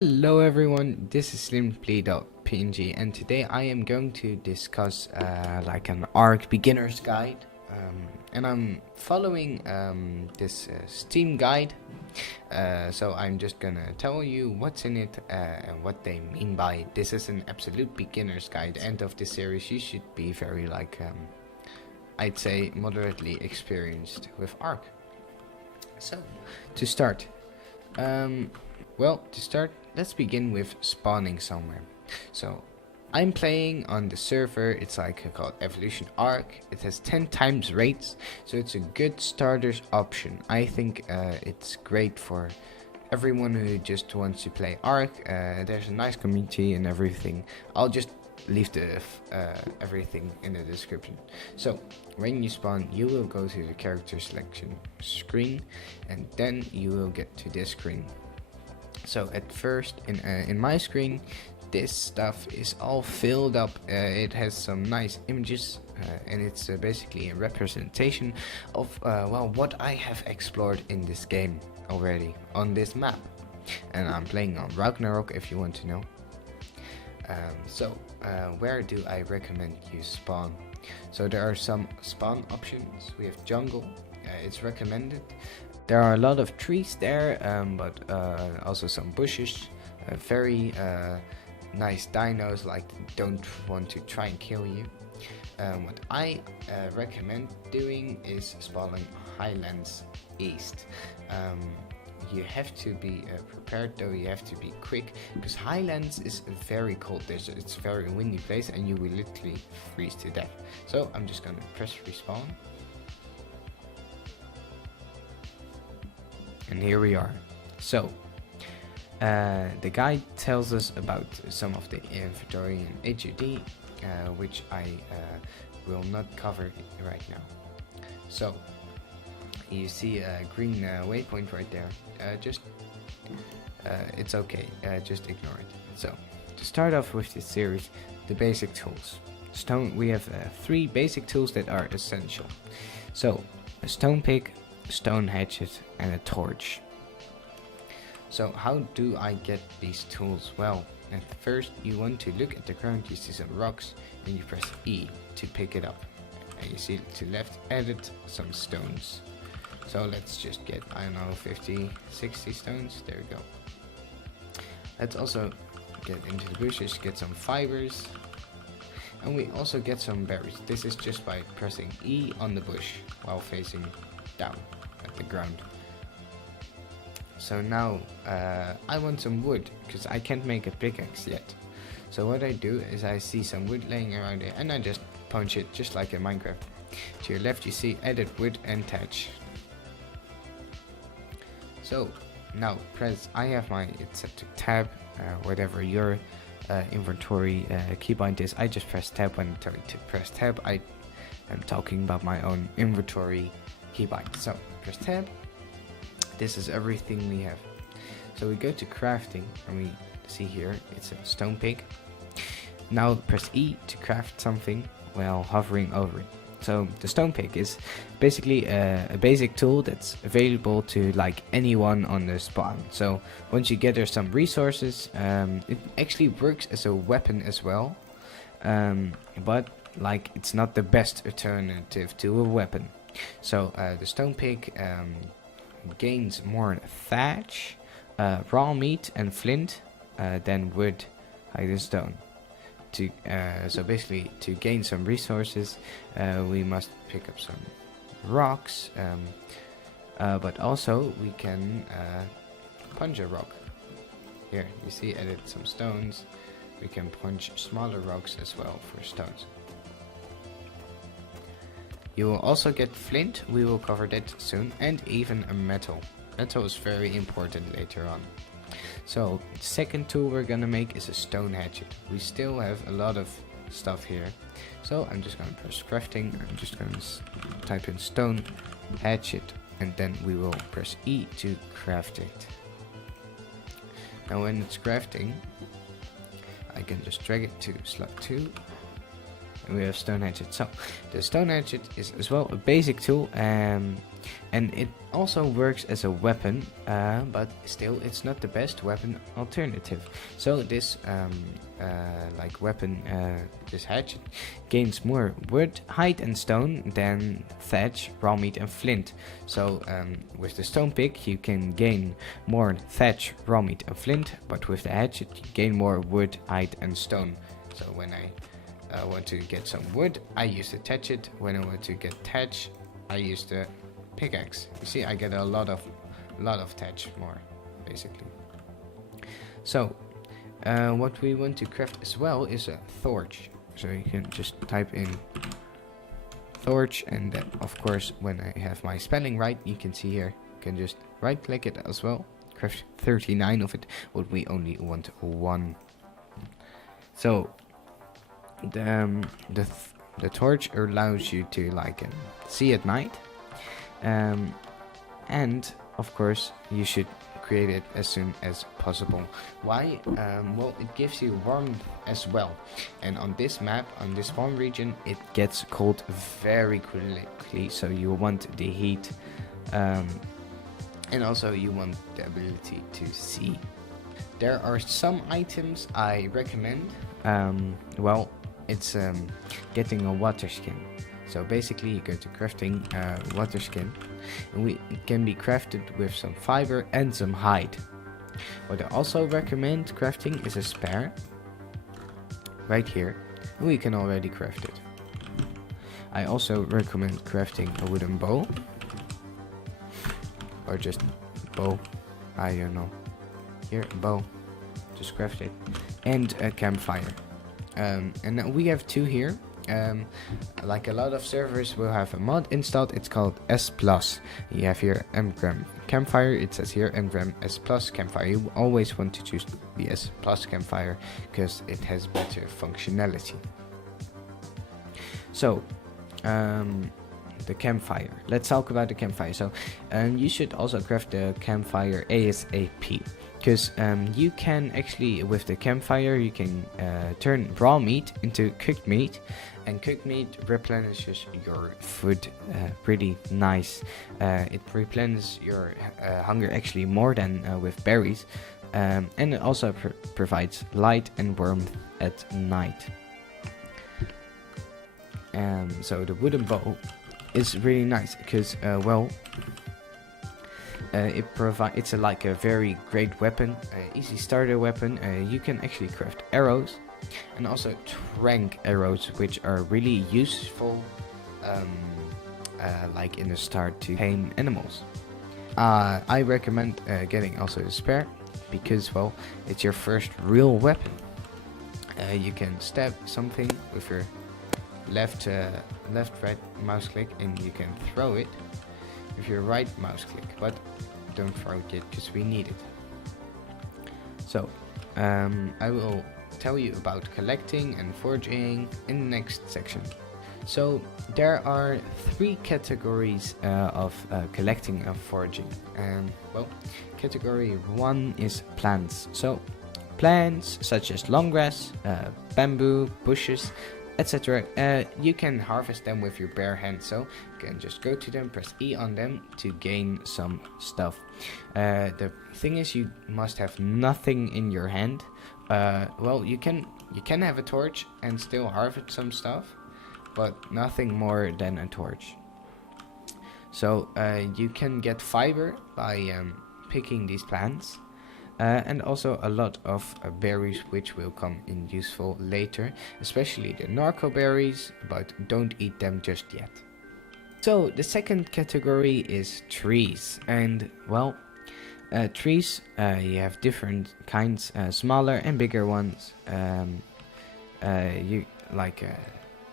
Hello everyone, this is simply.png and today I am going to discuss like an ARK beginner's guide, and I'm following this Steam guide, so I'm just gonna tell you what's in it and what they mean by it. This is an absolute beginner's guide. End of this series you should be very I'd say moderately experienced with ARK. So to start, let's begin with spawning somewhere. So, I'm playing on the server, it's called Evolution ARK. It has 10 times rates, so it's a good starter's option. I think it's great for everyone who just wants to play ARK. There's a nice community and everything. I'll just leave everything in the description. So, when you spawn, you will go to the character selection screen, and then you will get to this screen. So at first, in my screen, this stuff is all filled up. It has some nice images, and it's basically a representation of what I have explored in this game already on this map. And I'm playing on Ragnarok, if you want to know. Where do I recommend you spawn? So there are some spawn options. We have jungle. It's recommended. There are a lot of trees there, but also some bushes. Very nice dinos, don't want to try and kill you. What I recommend doing is spawning Highlands East. You have to be prepared though, you have to be quick, because Highlands is a very cold desert. It's a very windy place and you will literally freeze to death. So I'm just gonna press respawn. And here we are. So, the guide tells us about some of the inventory and HUD, which I will not cover right now. So, you see a green waypoint right there. It's okay, just ignore it. So, to start off with this series, the basic tools. We have 3 basic tools that are essential. So, a stone pick, stone hatchet, and a torch. So how do I get these tools? Well, at first you want to look at the ground. You see some rocks and you press E to pick it up, and you see to left added some stones. So let's just get, I don't know, 50 60 stones. There we go. Let's also get into the bushes, get some fibers, and we also get some berries. This is just by pressing E on the bush while facing down at the ground. So now I want some wood, because I can't make a pickaxe yet. So what I do is I see some wood laying around here and I just punch it, just like in Minecraft. To your left you see edit wood and thatch. So now press, it's set to tab, whatever your inventory keybind is. I just press tab when I tell you to press tab. I am talking about my own inventory keybind. So press tab. This is everything we have. So we go to crafting and we see here it's a stone pick. Now press E to craft something while hovering over it. So the stone pick is basically a basic tool that's available to anyone on the spawn. So once you gather some resources, it actually works as a weapon as well, but it's not the best alternative to a weapon. So the stone pick gains more thatch, raw meat and flint than wood like the stone. So basically to gain some resources we must pick up some rocks, but also we can punch a rock. Here you see added some stones. We can punch smaller rocks as well for stones. You will also get flint, we will cover that soon, and even a metal. Metal is very important later on. So, the second tool we're gonna make is a stone hatchet. We still have a lot of stuff here. So, I'm just gonna press crafting, I'm just gonna type in stone hatchet, and then we will press E to craft it. Now when it's crafting, I can just drag it to slot 2. we have stone hatchet. So the stone hatchet is as well a basic tool, and it also works as a weapon, but still it's not the best weapon alternative. So this like weapon, this hatchet gains more wood, hide and stone than thatch, raw meat and flint. So with the stone pick you can gain more thatch, raw meat and flint, but with the hatchet you gain more wood, hide and stone. So when I want to get some wood, I use the hatchet. When I want to get thatch, I use the pickaxe. You see, I get a lot of thatch more, basically. So what we want to craft as well is a torch. So you can just type in torch, and then of course when I have my spelling right, you can see here, you can just right click it as well, craft 39 of it, but we only want 1. So the torch allows you to like see at night, and of course you should create it as soon as possible. Why? Well, it gives you warmth as well, and on this map, on this spawn region, it gets cold very quickly, so you want the heat, and also you want the ability to see. There are some items I recommend. Well, it's getting a water skin. So basically you go to crafting water skin, and it can be crafted with some fiber and some hide. What I also recommend crafting is a spare, right here, and we can already craft it. I also recommend crafting a wooden bow, or just bow, I don't know, here, bow, just craft it, and a campfire. And now we have 2 here. Like a lot of servers will have a mod installed, it's called S+. You have here engram campfire, it says here engram S+ campfire. You always want to choose the S+ campfire because it has better functionality. So the campfire, let's talk about the campfire. So you should also craft the campfire ASAP, because you can actually, with the campfire, you can turn raw meat into cooked meat, and cooked meat replenishes your food pretty nice. It replenishes your hunger actually more than with berries, and it also provides light and warmth at night. So the wooden bow is really nice because well, it's like a very great weapon, easy starter weapon. You can actually craft arrows, and also trank arrows, which are really useful, like in the start to tame animals. I recommend getting also a spare, because well, it's your first real weapon. You can stab something with your left right mouse click, and you can throw it with your right mouse click, but don't throw it yet because we need it. So I will tell you about collecting and foraging in the next section. So there are 3 categories of collecting and foraging. Well, category 1 is plants. So plants such as long grass, bamboo, bushes, etc. You can harvest them with your bare hands. So you can just go to them, press E on them to gain some stuff. The thing is, you must have nothing in your hand. Well, you can have a torch and still harvest some stuff, but nothing more than a torch. So you can get fiber by picking these plants. And also a lot of berries, which will come in useful later, especially the narco berries, but don't eat them just yet. So the second category is trees, and well, trees, you have different kinds, smaller and bigger ones. You like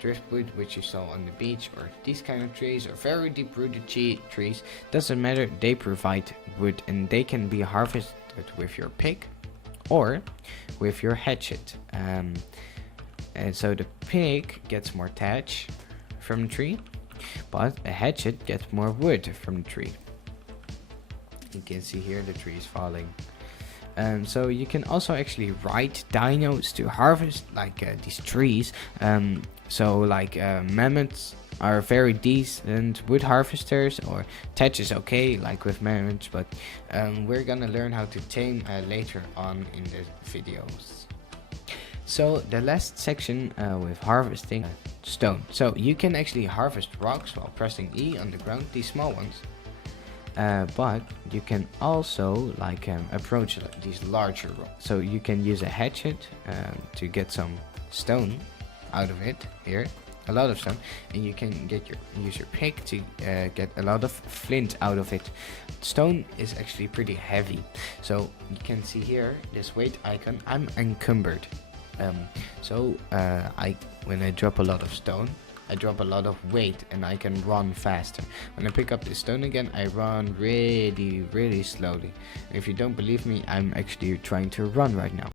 driftwood, which you saw on the beach, or these kind of trees, or very deep rooted trees. Doesn't matter, they provide wood, and they can be harvested with your pick or with your hatchet. And so the pick gets more thatch from the tree, but a hatchet gets more wood from the tree. You can see here the tree is falling. So you can also actually ride dinos to harvest like these trees. So like mammoths are very decent wood harvesters, or thatch is okay like with mammoths, but we're gonna learn how to tame later on in the videos. So the last section with harvesting stone. So you can actually harvest rocks while pressing E on the ground, these small ones. But you can also like approach these larger rocks. So you can use a hatchet to get some stone out of it here, a lot of stone, and you can use your pick to get a lot of flint out of it. Stone is actually pretty heavy, so you can see here this weight icon. I'm encumbered. When I drop a lot of stone, I drop a lot of weight and I can run faster. When I pick up the stone again, I run really slowly. And if you don't believe me, I'm actually trying to run right now.